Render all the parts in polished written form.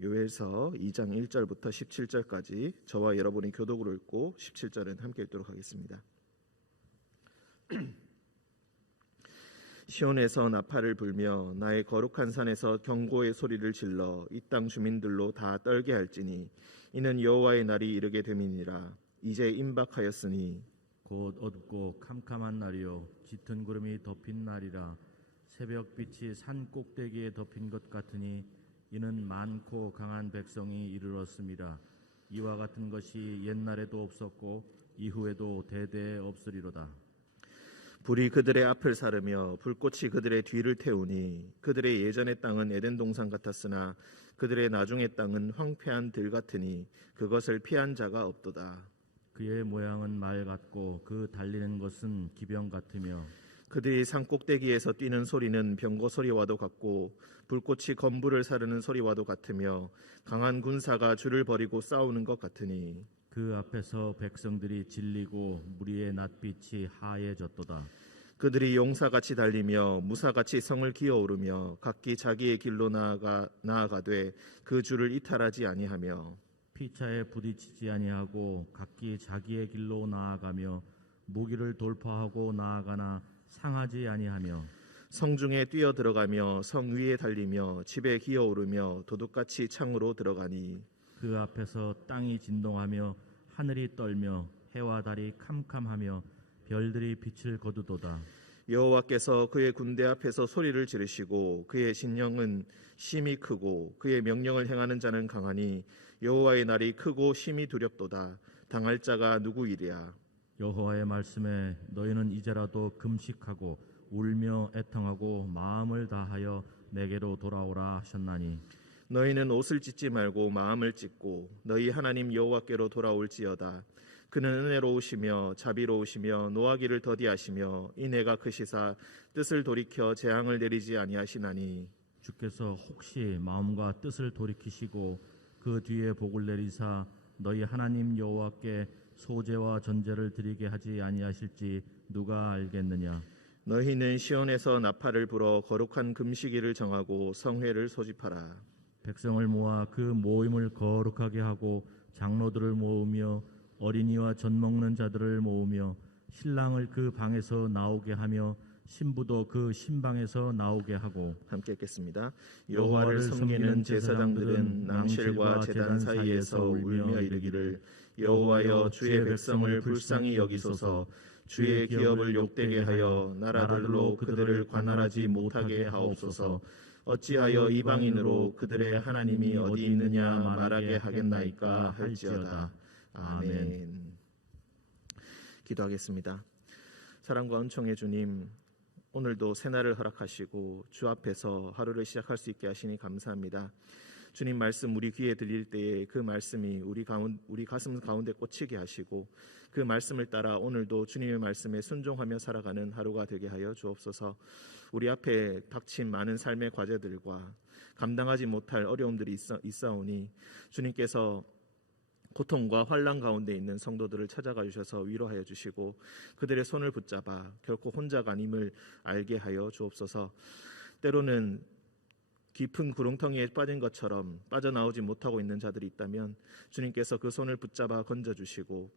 요엘서 2장 1절부터 17절까지 저와 여러분이 교독으로 읽고 17절은 함께 읽도록 하겠습니다. 시온에서 나팔을 불며 나의 거룩한 산에서 경고의 소리를 질러 이 땅 주민들로 다 떨게 할지니 이는 여호와의 날이 이르게 됨이니라. 이제 임박하였으니 곧 어둡고 캄캄한 날이요 짙은 구름이 덮인 날이라. 새벽빛이 산 꼭대기에 덮인 것 같으니 이는 많고 강한 백성이 이르렀습니다. 이와 같은 것이 옛날에도 없었고 이후에도 대대에 없으리로다. 불이 그들의 앞을 사르며 불꽃이 그들의 뒤를 태우니 그들의 예전의 땅은 에덴 동산 같았으나 그들의 나중의 땅은 황폐한 들 같으니 그것을 피한 자가 없도다. 그의 모양은 말 같고 그 달리는 것은 기병 같으며 그들이 산 꼭대기에서 뛰는 소리는 병거 소리와도 같고 불꽃이 건불을 사르는 소리와도 같으며 강한 군사가 줄을 버리고 싸우는 것 같으니 그 앞에서 백성들이 질리고 무리의 낯빛이 하얘졌도다. 그들이 용사같이 달리며 무사같이 성을 기어오르며 각기 자기의 길로 나아가되 그 줄을 이탈하지 아니하며 피차에 부딪히지 아니하고 각기 자기의 길로 나아가며 무기를 돌파하고 나아가나 상하지 아니하며 성중에 뛰어 들어가며 성 위에 달리며 집에 기어오르며 도둑같이 창으로 들어가니 그 앞에서 땅이 진동하며 하늘이 떨며 해와 달이 캄캄하며 별들이 빛을 거두도다. 여호와께서 그의 군대 앞에서 소리를 지르시고 그의 신령은 심히 크고 그의 명령을 행하는 자는 강하니 여호와의 날이 크고 심히 두렵도다. 당할 자가 누구이랴. 여호와의 말씀에 너희는 이제라도 금식하고 울며 애통하고 마음을 다하여 내게로 돌아오라 하셨나니 너희는 옷을 찢지 말고 마음을 찢고 너희 하나님 여호와께로 돌아올지어다. 그는 은혜로우시며 자비로우시며 노하기를 더디하시며 인애가 크시사 뜻을 돌이켜 재앙을 내리지 아니하시나니 주께서 혹시 마음과 뜻을 돌이키시고 그 뒤에 복을 내리사 너희 하나님 여호와께 소제와 전제를 드리게 하지 아니하실지 누가 알겠느냐. 너희는 시온에서 나팔을 불어 거룩한 금식일을 정하고 성회를 소집하라. 백성을 모아 그 모임을 거룩하게 하고 장로들을 모으며 어린이와 젖 먹는 자들을 모으며 신랑을 그 방에서 나오게 하며 신부도 그 신방에서 나오게 하고 함께 읽겠습니다. 여호와를 섬기는 제사장들은 낭실과 제단 사이에서 울며 이르기를 여호와여 주의 백성을 불쌍히 여기소서. 주의 기업을 욕되게 하여 나라들로 그들을 관할하지 못하게 하옵소서. 어찌하여 이방인으로 그들의 하나님이 어디 있느냐 말하게 하겠나이까 할지어다. 아멘. 기도하겠습니다. 사랑과 은총의 주님, 오늘도 새날을 허락하시고 주 앞에서 하루를 시작할 수 있게 하시니 감사합니다. 주님 말씀 우리 귀에 들릴 때에 그 말씀이 우리 가슴 가운데 꽂히게 하시고 그 말씀을 따라 오늘도 주님의 말씀에 순종하며 살아가는 하루가 되게 하여 주옵소서. 우리 앞에 닥친 많은 삶의 과제들과 감당하지 못할 어려움들이 있사오니 주님께서 고통과 환난 가운데 있는 성도들을 찾아가 주셔서 위로하여 주시고 그들의 손을 붙잡아 결코 혼자가 아님을 알게 하여 주옵소서. 때로는 깊은 구렁텅이에 빠진 것처럼 빠져나오지 못하고 있는 자들이 있다면 주님께서 그 손을 붙잡아 건져주시고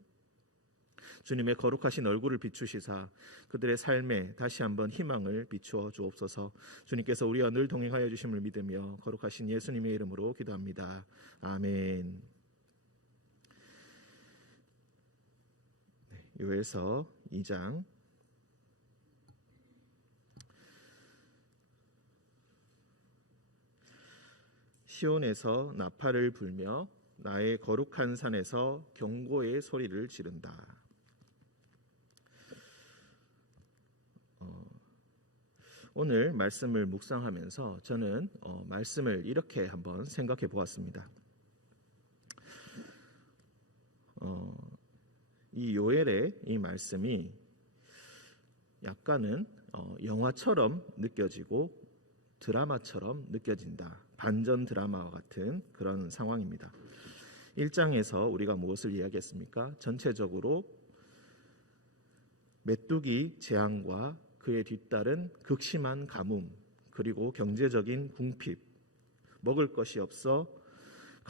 주님의 거룩하신 얼굴을 비추시사 그들의 삶에 다시 한번 희망을 비추어 주옵소서. 주님께서 우리와 늘 동행하여 주심을 믿으며 거룩하신 예수님의 이름으로 기도합니다. 아멘. 요엘서 2장 시온에서 나팔을 불며 나의 거룩한 산에서 경고의 소리를 지른다. 오늘 말씀을 묵상하면서 저는 말씀을 이렇게 한번 생각해 보았습니다. 이 요엘의 이 말씀이 약간은 영화처럼 느껴지고 드라마처럼 느껴진다. 반전 드라마와 같은 그런 상황입니다. 1장에서 우리가 무엇을 이야기했습니까? 전체적으로 메뚜기 재앙과 그에 뒤따른 극심한 가뭄, 그리고 경제적인 궁핍, 먹을 것이 없어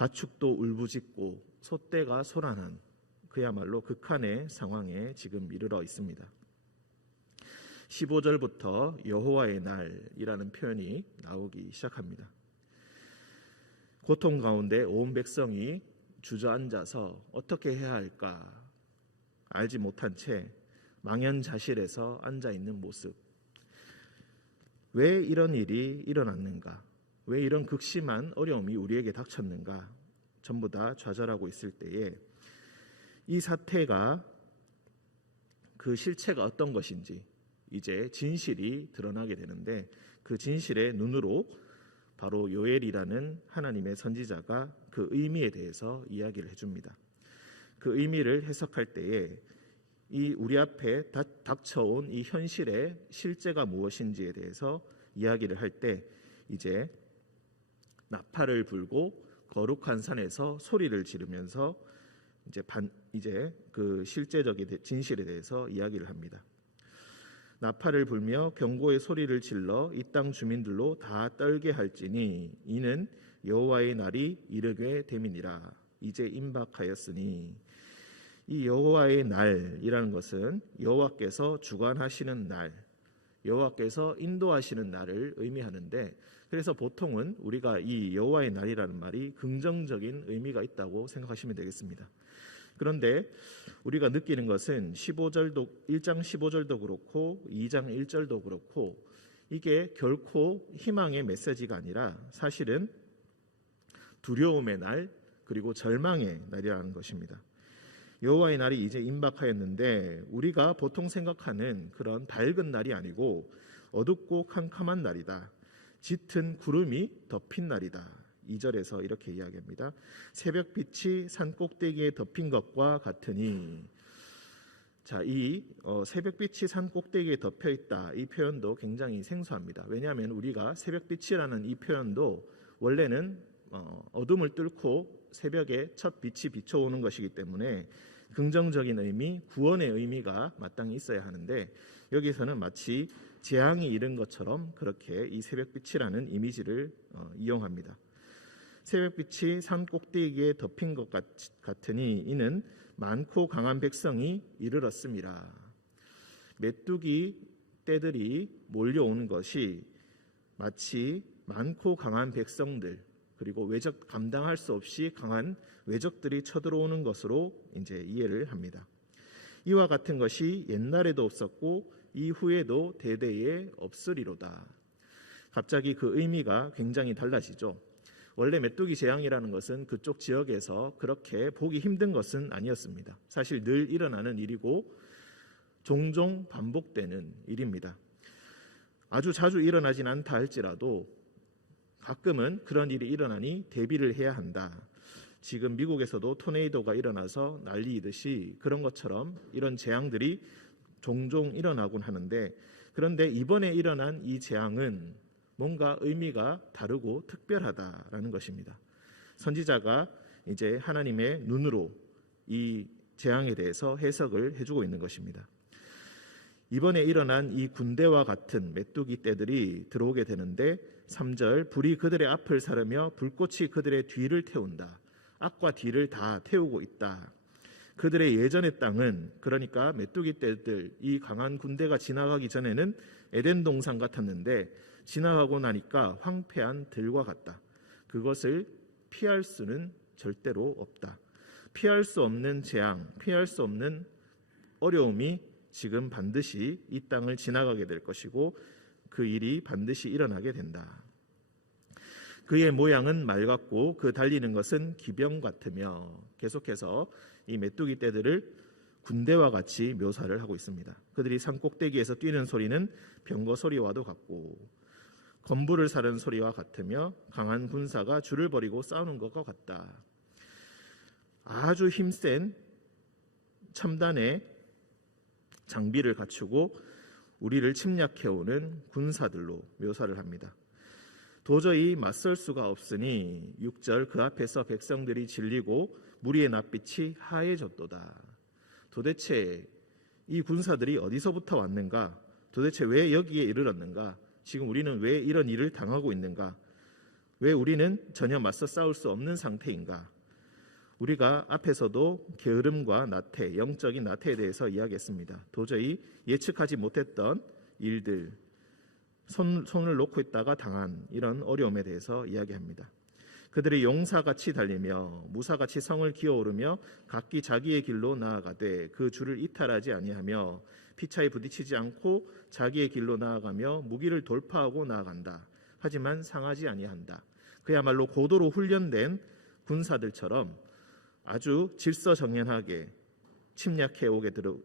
가축도 울부짖고 소떼가 소란한 그야말로 극한의 상황에 지금 이르러 있습니다. 15절부터 여호와의 날이라는 표현이 나오기 시작합니다. 고통 가운데 온 백성이 주저앉아서 어떻게 해야 할까 알지 못한 채 망연자실해서 앉아있는 모습. 왜 이런 일이 일어났는가? 왜 이런 극심한 어려움이 우리에게 닥쳤는가? 전부 다 좌절하고 있을 때에 이 사태가 그 실체가 어떤 것인지 이제 진실이 드러나게 되는데 그 진실의 눈으로 바로 요엘이라는 하나님의 선지자가 그 의미에 대해서 이야기를 해줍니다. 그 의미를 해석할 때에 이 우리 앞에 닥쳐온 이 현실의 실제가 무엇인지에 대해서 이야기를 할 때 이제 나팔을 불고 거룩한 산에서 소리를 지르면서 이제 그 실제적인 진실에 대해서 이야기를 합니다. 나팔을 불며 경고의 소리를 질러 이 땅 주민들로 다 떨게 할지니 이는 여호와의 날이 이르게 됨이니라. 이제 임박하였으니 이 여호와의 날이라는 것은 여호와께서 주관하시는 날, 여호와께서 인도하시는 날을 의미하는데 그래서 보통은 우리가 이 여호와의 날이라는 말이 긍정적인 의미가 있다고 생각하시면 되겠습니다. 그런데 우리가 느끼는 것은 1장 15절도 그렇고 2장 1절도 그렇고 이게 결코 희망의 메시지가 아니라 사실은 두려움의 날 그리고 절망의 날이라는 것입니다. 여호와의 날이 이제 임박하였는데 우리가 보통 생각하는 그런 밝은 날이 아니고 어둡고 캄캄한 날이다. 짙은 구름이 덮인 날이다. 2절에서 이렇게 이야기합니다. 새벽빛이 산 꼭대기에 덮인 것과 같으니 자, 이 새벽빛이 산 꼭대기에 덮여 있다. 이 표현도 굉장히 생소합니다. 왜냐하면 우리가 새벽빛이라는 이 표현도 원래는 어둠을 뚫고 새벽에 첫 빛이 비춰오는 것이기 때문에 긍정적인 의미, 구원의 의미가 마땅히 있어야 하는데 여기서는 마치 재앙이 이른 것처럼 그렇게 이 새벽빛이라는 이미지를 이용합니다. 새벽빛이 산 꼭대기에 덮인 것 같으니 이는 많고 강한 백성이 이르렀음이라. 메뚜기 떼들이 몰려오는 것이 마치 많고 강한 백성들 그리고 외적 감당할 수 없이 강한 외적들이 쳐들어오는 것으로 이제 이해를 합니다. 이와 같은 것이 옛날에도 없었고 이후에도 대대에 없으리로다. 갑자기 그 의미가 굉장히 달라지죠. 원래 메뚜기 재앙이라는 것은 그쪽 지역에서 그렇게 보기 힘든 것은 아니었습니다. 사실 늘 일어나는 일이고 종종 반복되는 일입니다. 아주 자주 일어나진 않다 할지라도 가끔은 그런 일이 일어나니 대비를 해야 한다. 지금 미국에서도 토네이도가 일어나서 난리이듯이 그런 것처럼 이런 재앙들이 종종 일어나곤 하는데 그런데 이번에 일어난 이 재앙은 뭔가 의미가 다르고 특별하다라는 것입니다. 선지자가 이제 하나님의 눈으로 이 재앙에 대해서 해석을 해주고 있는 것입니다. 이번에 일어난 이 군대와 같은 메뚜기 떼들이 들어오게 되는데 3절 불이 그들의 앞을 사르며 불꽃이 그들의 뒤를 태운다. 앞과 뒤를 다 태우고 있다. 그들의 예전의 땅은 그러니까 메뚜기 떼들 이 강한 군대가 지나가기 전에는 에덴 동산 같았는데 지나가고 나니까 황폐한 들과 같다. 그것을 피할 수는 절대로 없다. 피할 수 없는 재앙, 피할 수 없는 어려움이 지금 반드시 이 땅을 지나가게 될 것이고 그 일이 반드시 일어나게 된다. 그의 모양은 말 같고 그 달리는 것은 기병 같으며 계속해서 이 메뚜기 떼들을 군대와 같이 묘사를 하고 있습니다. 그들이 산 꼭대기에서 뛰는 소리는 병거 소리와도 같고 건부를 사르는 소리와 같으며 강한 군사가 줄을 버리고 싸우는 것과 같다. 아주 힘센 첨단의 장비를 갖추고 우리를 침략해오는 군사들로 묘사를 합니다. 도저히 맞설 수가 없으니 6절 그 앞에서 백성들이 질리고 무리의 낯빛이 하얘졌도다. 도대체 이 군사들이 어디서부터 왔는가? 도대체 왜 여기에 이르렀는가? 지금 우리는 왜 이런 일을 당하고 있는가? 왜 우리는 전혀 맞서 싸울 수 없는 상태인가? 우리가 앞에서도 게으름과 나태, 영적인 나태에 대해서 이야기했습니다. 도저히 예측하지 못했던 일들, 손을 놓고 있다가 당한 이런 어려움에 대해서 이야기합니다. 그들이 용사같이 달리며 무사같이 성을 기어오르며 각기 자기의 길로 나아가되 그 주를 이탈하지 아니하며 피차에 부딪히지 않고 자기의 길로 나아가며 무기를 돌파하고 나아간다. 하지만 상하지 아니한다. 그야말로 고도로 훈련된 군사들처럼 아주 질서정연하게 침략해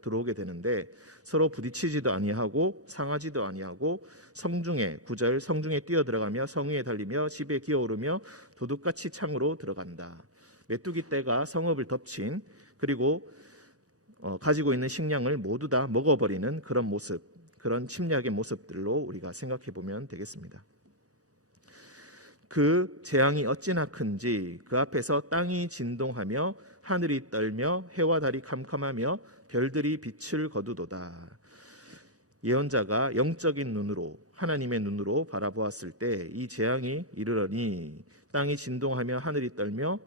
들어오게 되는데 서로 부딪히지도 아니하고 상하지도 아니하고 성중에 뛰어들어가며 성 위에 달리며 집에 기어오르며 도둑같이 창으로 들어간다. 메뚜기 떼가 성읍을 덮친 그리고 가지고 있는 식량을 모두 다 먹어버리는 그런 모습, 그런 침략의 모습들로 우리가 생각해 보면 되겠습니다. 그 재앙이 어찌나 큰지 그 앞에서 땅이 진동하며 하늘이 떨며 해와 달이 캄캄하며 별들이 빛을 거두도다. 예언자가 영적인 눈으로 하나님의 눈으로 바라보았을 때 이 재앙이 이르러니 땅이 진동하며 하늘이 떨며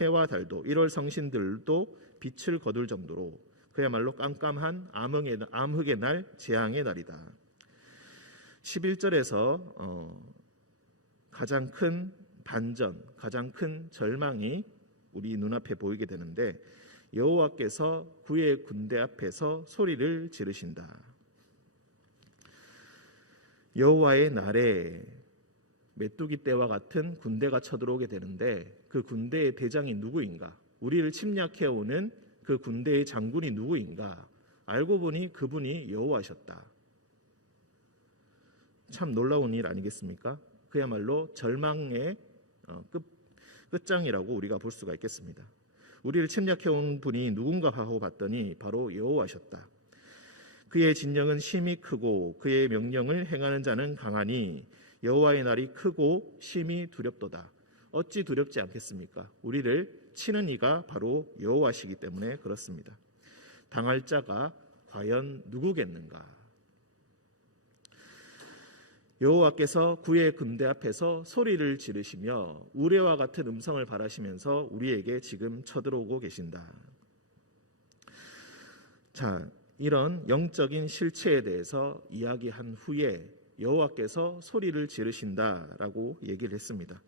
해와 달도 1월 성신들도 빛을 거둘 정도로 그야말로 깜깜한 암흑의 날, 재앙의 날이다. 11절에서 가장 큰 반전, 가장 큰 절망이 우리 눈앞에 보이게 되는데 여호와께서 그의 군대 앞에서 소리를 지르신다. 여호와의 날에 메뚜기 떼와 같은 군대가 쳐들어오게 되는데 그 군대의 대장이 누구인가? 우리를 침략해오는 그 군대의 장군이 누구인가? 알고 보니 그분이 여호와셨다. 참 놀라운 일 아니겠습니까? 그야말로 절망의 끝장이라고 우리가 볼 수가 있겠습니다. 우리를 침략해온 분이 누군가 하고 봤더니 바로 여호와셨다. 그의 진영은 심히 크고 그의 명령을 행하는 자는 강하니 여호와의 날이 크고 심히 두렵도다. 어찌 두렵지 않겠습니까? 우리를 치는 이가 바로 여호와시기 때문에 그렇습니다. 당할 자가 과연 누구겠는가? 여호와께서 그의 군대 앞에서 소리를 지르시며 우레와 같은 음성을 발하시면서 우리에게 지금 쳐들어오고 계신다. 자, 이런 영적인 실체에 대해서 이야기한 후에 여호와께서 소리를 지르신다라고 얘기를 했습니다.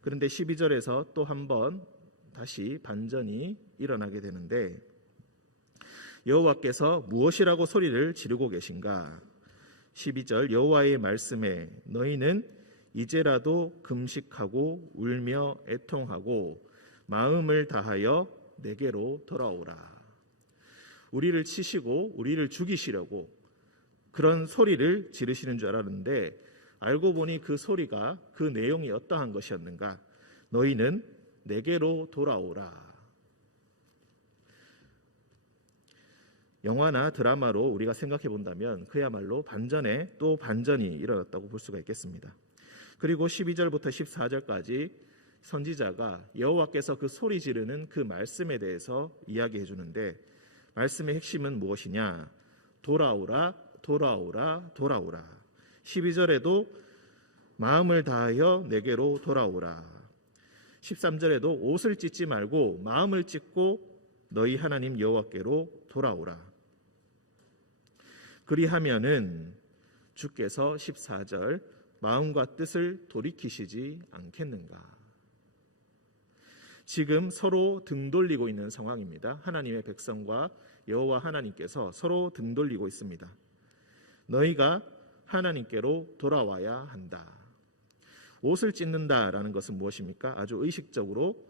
그런데 12절에서 또 한 번 다시 반전이 일어나게 되는데 여호와께서 무엇이라고 소리를 지르고 계신가? 12절 여호와의 말씀에 너희는 이제라도 금식하고 울며 애통하고 마음을 다하여 내게로 돌아오라. 우리를 치시고 우리를 죽이시려고 그런 소리를 지르시는 줄 알았는데 알고 보니 그 소리가 그 내용이 어떠한 것이었는가? 너희는 내게로 돌아오라. 영화나 드라마로 우리가 생각해 본다면 그야말로 반전에 또 반전이 일어났다고 볼 수가 있겠습니다. 그리고 12절부터 14절까지 선지자가 여호와께서 그 소리 지르는 그 말씀에 대해서 이야기해 주는데 말씀의 핵심은 무엇이냐? 돌아오라, 돌아오라, 돌아오라. 12절에도 마음을 다하여 내게로 돌아오라. 13절에도 옷을 찢지 말고 마음을 찢고 너희 하나님 여호와께로 돌아오라. 그리하면은 주께서 14절 마음과 뜻을 돌이키시지 않겠는가? 지금 서로 등 돌리고 있는 상황입니다. 하나님의 백성과 여호와 하나님께서 서로 등 돌리고 있습니다. 너희가 하나님께로 돌아와야 한다. 옷을 찢는다라는 것은 무엇입니까? 아주 의식적으로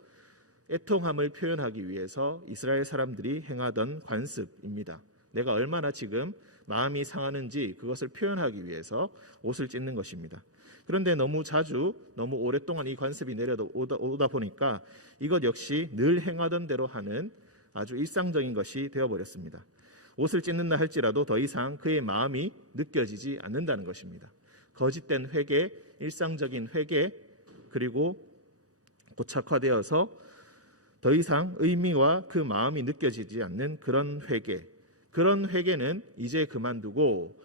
애통함을 표현하기 위해서 이스라엘 사람들이 행하던 관습입니다. 내가 얼마나 지금 마음이 상하는지 그것을 표현하기 위해서 옷을 찢는 것입니다. 그런데 너무 자주 너무 오랫동안 이 관습이 내려오다 보니까 이것 역시 늘 행하던 대로 하는 아주 일상적인 것이 되어버렸습니다. 옷을 찢는다 할지라도 더 이상 그의 마음이 느껴지지 않는다는 것입니다. 거짓된 회개, 일상적인 회개, 그리고 고착화되어서 더 이상 의미와 그 마음이 느껴지지 않는 그런 회개, 그런 회개는 이제 그만두고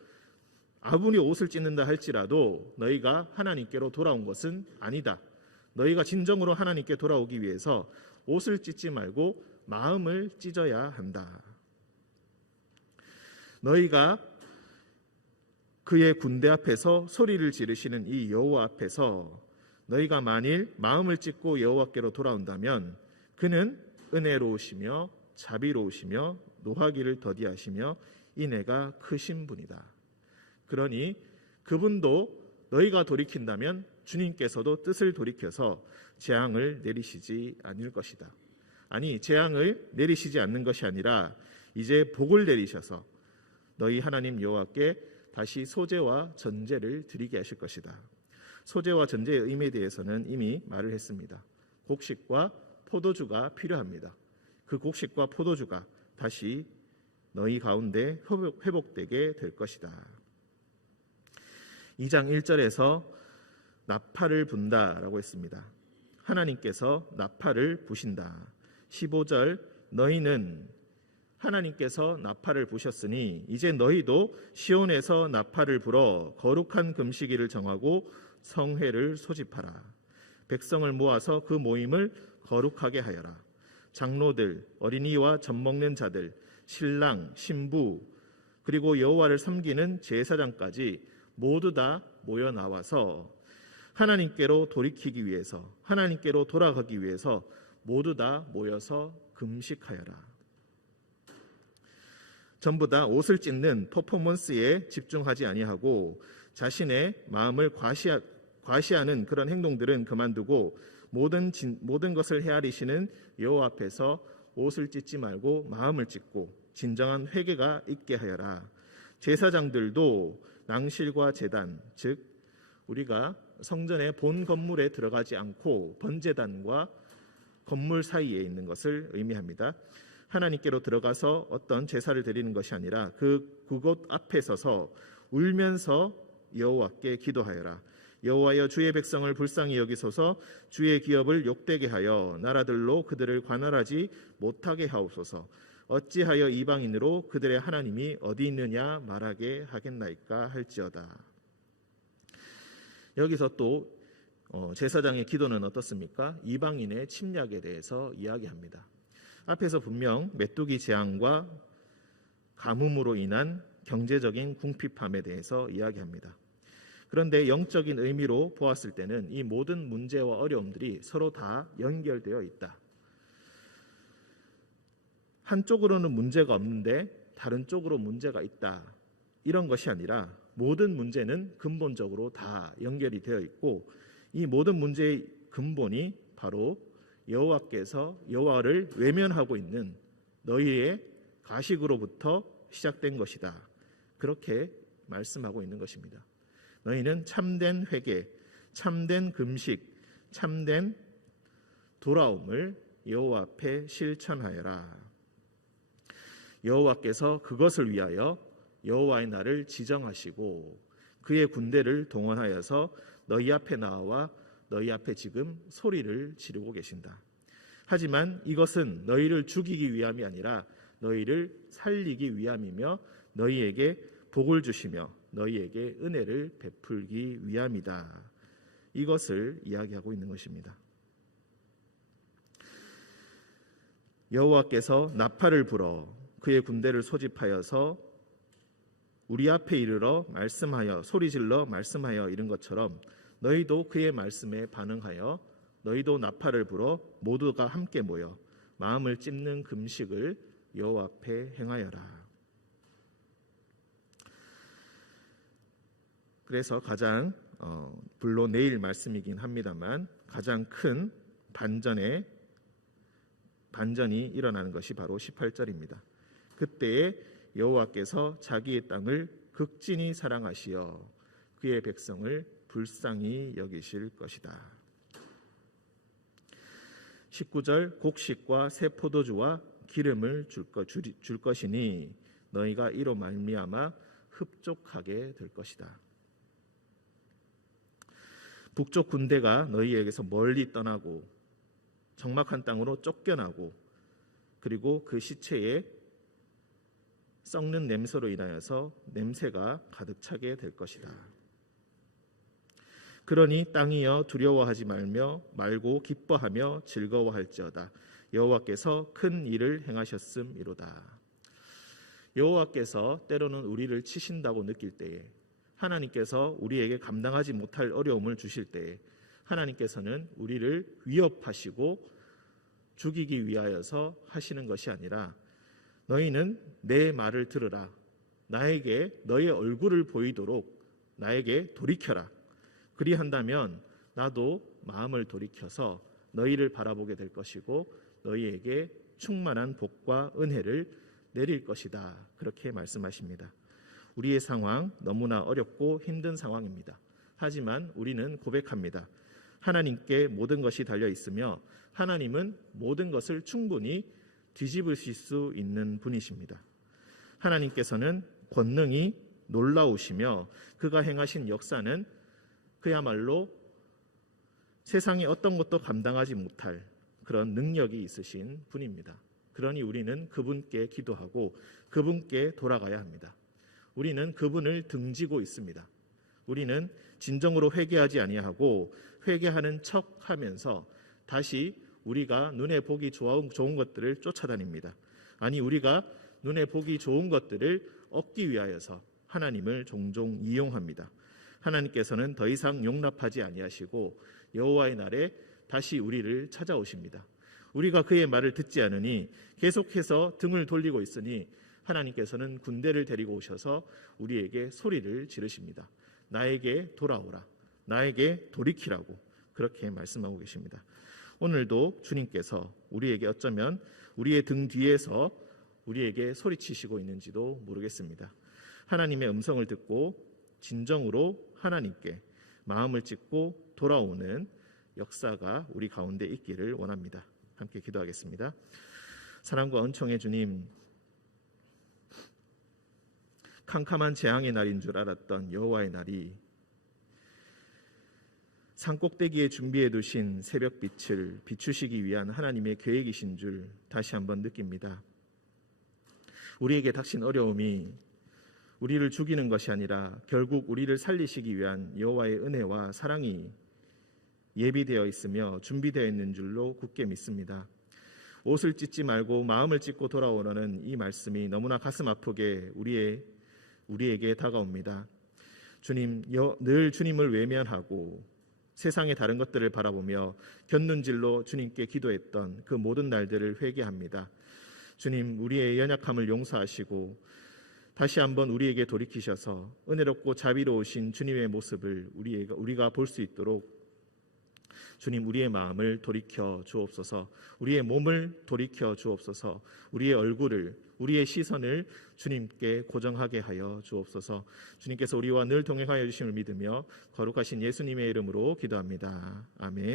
아무리 옷을 찢는다 할지라도 너희가 하나님께로 돌아온 것은 아니다. 너희가 진정으로 하나님께 돌아오기 위해서 옷을 찢지 말고 마음을 찢어야 한다. 너희가 그의 군대 앞에서 소리를 지르시는 이 여호와 앞에서 너희가 만일 마음을 찢고 여호와께로 돌아온다면 그는 은혜로우시며 자비로우시며 노하기를 더디하시며 인애가 크신 분이다. 그러니 그분도 너희가 돌이킨다면 주님께서도 뜻을 돌이켜서 재앙을 내리시지 않을 것이다. 아니, 재앙을 내리시지 않는 것이 아니라 이제 복을 내리셔서 너희 하나님 여호와께 다시 소제와 전제를 드리게 하실 것이다. 소제와 전제의 의미에 대해서는 이미 말을 했습니다. 곡식과 포도주가 필요합니다. 그 곡식과 포도주가 다시 너희 가운데 회복되게 될 것이다. 2장 1절에서 나팔을 분다라고 했습니다. 하나님께서 나팔을 부신다. 15절 너희는 하나님께서 나팔을 부셨으니 이제 너희도 시온에서 나팔을 불어 거룩한 금식일을 정하고 성회를 소집하라. 백성을 모아서 그 모임을 거룩하게 하여라. 장로들, 어린이와 젖먹는 자들, 신랑, 신부, 그리고 여호와를 섬기는 제사장까지 모두 다 모여 나와서 하나님께로 돌이키기 위해서, 하나님께로 돌아가기 위해서 모두 다 모여서 금식하여라. 전부 다 옷을 찢는 퍼포먼스에 집중하지 아니하고 자신의 마음을 과시하는 그런 행동들은 그만두고 모든 것을 헤아리시는 여호와 앞에서 옷을 찢지 말고 마음을 찢고 진정한 회개가 있게 하여라. 제사장들도 낭실과 제단, 즉 우리가 성전의 본 건물에 들어가지 않고 번제단과 건물 사이에 있는 것을 의미합니다. 하나님께로 들어가서 어떤 제사를 드리는 것이 아니라 그곳 앞에 서서 울면서 여호와께 기도하여라. 여호와여, 주의 백성을 불쌍히 여기소서. 주의 기업을 욕되게 하여 나라들로 그들을 관할하지 못하게 하옵소서. 어찌하여 이방인으로 그들의 하나님이 어디 있느냐 말하게 하겠나이까 할지어다. 여기서 또 제사장의 기도는 어떻습니까? 이방인의 침략에 대해서 이야기합니다. 앞에서 분명 메뚜기 재앙과 가뭄으로 인한 경제적인 궁핍함에 대해서 이야기합니다. 그런데 영적인 의미로 보았을 때는 이 모든 문제와 어려움들이 서로 다 연결되어 있다. 한쪽으로는 문제가 없는데 다른 쪽으로 문제가 있다. 이런 것이 아니라 모든 문제는 근본적으로 다 연결이 되어 있고 이 모든 문제의 근본이 바로 여호와를 외면하고 있는 너희의 가식으로부터 시작된 것이다. 그렇게 말씀하고 있는 것입니다. 너희는 참된 회개, 참된 금식, 참된 돌아옴을 여호와 앞에 실천하여라. 여호와께서 그것을 위하여 여호와의 날을 지정하시고 그의 군대를 동원하여서 너희 앞에 나와 너희 앞에 지금 소리를 지르고 계신다. 하지만 이것은 너희를 죽이기 위함이 아니라 너희를 살리기 위함이며 너희에게 복을 주시며 너희에게 은혜를 베풀기 위함이다. 이것을 이야기하고 있는 것입니다. 여호와께서 나팔을 불어 그의 군대를 소집하여서 우리 앞에 이르러 말씀하여 소리질러 말씀하여 이른 것처럼 너희도 그의 말씀에 반응하여 너희도 나팔을 불어 모두가 함께 모여 마음을 찢는 금식을 여호와 앞에 행하여라. 그래서 가장 물론 내일 말씀이긴 합니다만 가장 큰 반전이 일어나는 것이 바로 18절입니다. 그때에 여호와께서 자기의 땅을 극진히 사랑하시어 그의 백성을 불쌍히 여기실 것이다. 19절 곡식과 새 포도주와 기름을 줄 것이니 너희가 이로 말미암아 흡족하게 될 것이다. 북쪽 군대가 너희에게서 멀리 떠나고 적막한 땅으로 쫓겨나고 그리고 그 시체에 썩는 냄새로 인하여서 냄새가 가득 차게 될 것이다. 그러니 땅이여 두려워하지 말고 기뻐하며 즐거워할지어다. 여호와께서 큰 일을 행하셨음이로다. 여호와께서 때로는 우리를 치신다고 느낄 때에, 하나님께서 우리에게 감당하지 못할 어려움을 주실 때에 하나님께서는 우리를 위협하시고 죽이기 위하여서 하시는 것이 아니라, 너희는 내 말을 들으라. 나에게 너의 얼굴을 보이도록 나에게 돌이켜라. 그리한다면 나도 마음을 돌이켜서 너희를 바라보게 될 것이고 너희에게 충만한 복과 은혜를 내릴 것이다. 그렇게 말씀하십니다. 우리의 상황 너무나 어렵고 힘든 상황입니다. 하지만 우리는 고백합니다. 하나님께 모든 것이 달려 있으며 하나님은 모든 것을 충분히 뒤집으실 수 있는 분이십니다. 하나님께서는 권능이 놀라우시며 그가 행하신 역사는 그야말로 세상의 어떤 것도 감당하지 못할 그런 능력이 있으신 분입니다. 그러니 우리는 그분께 기도하고 그분께 돌아가야 합니다. 우리는 그분을 등지고 있습니다. 우리는 진정으로 회개하지 아니하고 회개하는 척하면서 다시 우리가 눈에 보기 좋은 것들을 쫓아다닙니다. 아니, 우리가 눈에 보기 좋은 것들을 얻기 위하여서 하나님을 종종 이용합니다. 하나님께서는 더 이상 용납하지 아니하시고 여호와의 날에 다시 우리를 찾아오십니다. 우리가 그의 말을 듣지 않으니 계속해서 등을 돌리고 있으니 하나님께서는 군대를 데리고 오셔서 우리에게 소리를 지르십니다. 나에게 돌아오라. 나에게 돌이키라고 그렇게 말씀하고 계십니다. 오늘도 주님께서 우리에게 어쩌면 우리의 등 뒤에서 우리에게 소리치시고 있는지도 모르겠습니다. 하나님의 음성을 듣고 진정으로 하나님께 마음을 찢고 돌아오는 역사가 우리 가운데 있기를 원합니다. 함께 기도하겠습니다. 사랑과 은총의 주님, 캄캄한 재앙의 날인 줄 알았던 여호와의 날이 산꼭대기에 준비해 두신 새벽빛을 비추시기 위한 하나님의 계획이신 줄 다시 한번 느낍니다. 우리에게 닥친 어려움이 우리를 죽이는 것이 아니라 결국 우리를 살리시기 위한 여호와의 은혜와 사랑이 예비되어 있으며 준비되어 있는 줄로 굳게 믿습니다. 옷을 찢지 말고 마음을 찢고 돌아오라는 이 말씀이 너무나 가슴 아프게 우리에게 다가옵니다. 주님, 늘 주님을 외면하고 세상의 다른 것들을 바라보며 곁눈질로 주님께 기도했던 그 모든 날들을 회개합니다. 주님, 우리의 연약함을 용서하시고 다시 한번 우리에게 돌이키셔서 은혜롭고 자비로우신 주님의 모습을 우리가 볼 수 있도록 주님, 우리의 마음을 돌이켜 주옵소서. 우리의 몸을 돌이켜 주옵소서. 우리의 얼굴을, 우리의 시선을 주님께 고정하게 하여 주옵소서. 주님께서 우리와 늘 동행하여 주심을 믿으며 거룩하신 예수님의 이름으로 기도합니다. 아멘.